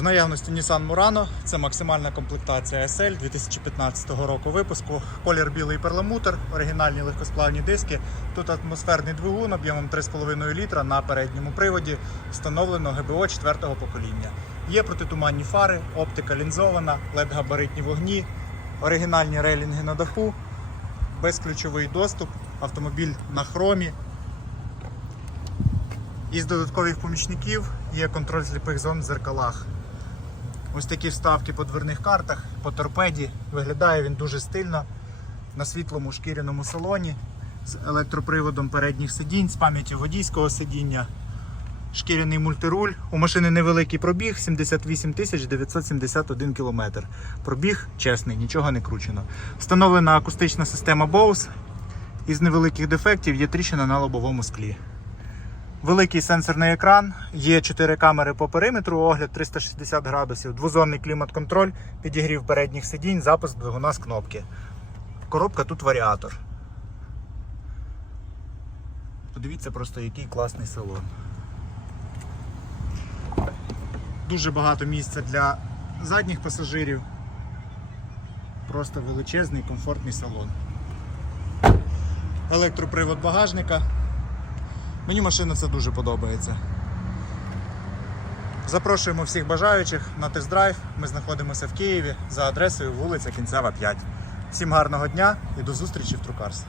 В наявності Nissan Murano, це максимальна комплектація SL 2015 року випуску. Колір білий перламутр, оригінальні легкосплавні диски. Тут атмосферний двигун об'ємом 3,5 літра на передньому приводі. Встановлено ГБО 4-го покоління. Є протитуманні фари, оптика лінзована, LED-габаритні вогні, оригінальні рейлінги на даху, безключовий доступ, автомобіль на хромі. Із додаткових помічників є контроль сліпих зон в зеркалах. Ось такі вставки по дверних картах, по торпеді. Виглядає він дуже стильно на світлому шкіряному салоні з електроприводом передніх сидінь, з пам'яттю водійського сидіння. Шкіряний мультируль. У машини невеликий пробіг 78 тисяч 971 кілометр. Пробіг чесний, нічого не кручено. Встановлена акустична система Bose. Із невеликих дефектів є тріщина на лобовому склі. Великий сенсорний екран, є 4 камери по периметру, огляд 360 градусів, двозонний клімат-контроль, підігрів передніх сидінь, запуск двигуна з кнопки. Коробка тут варіатор. Подивіться просто, який класний салон. Дуже багато місця для задніх пасажирів. Просто величезний комфортний салон. Електропривод багажника. Мені машина це дуже подобається. Запрошуємо всіх бажаючих на тест-драйв. Ми знаходимося в Києві за адресою вулиця Кінцева 5. Всім гарного дня і до зустрічі в Трукарс.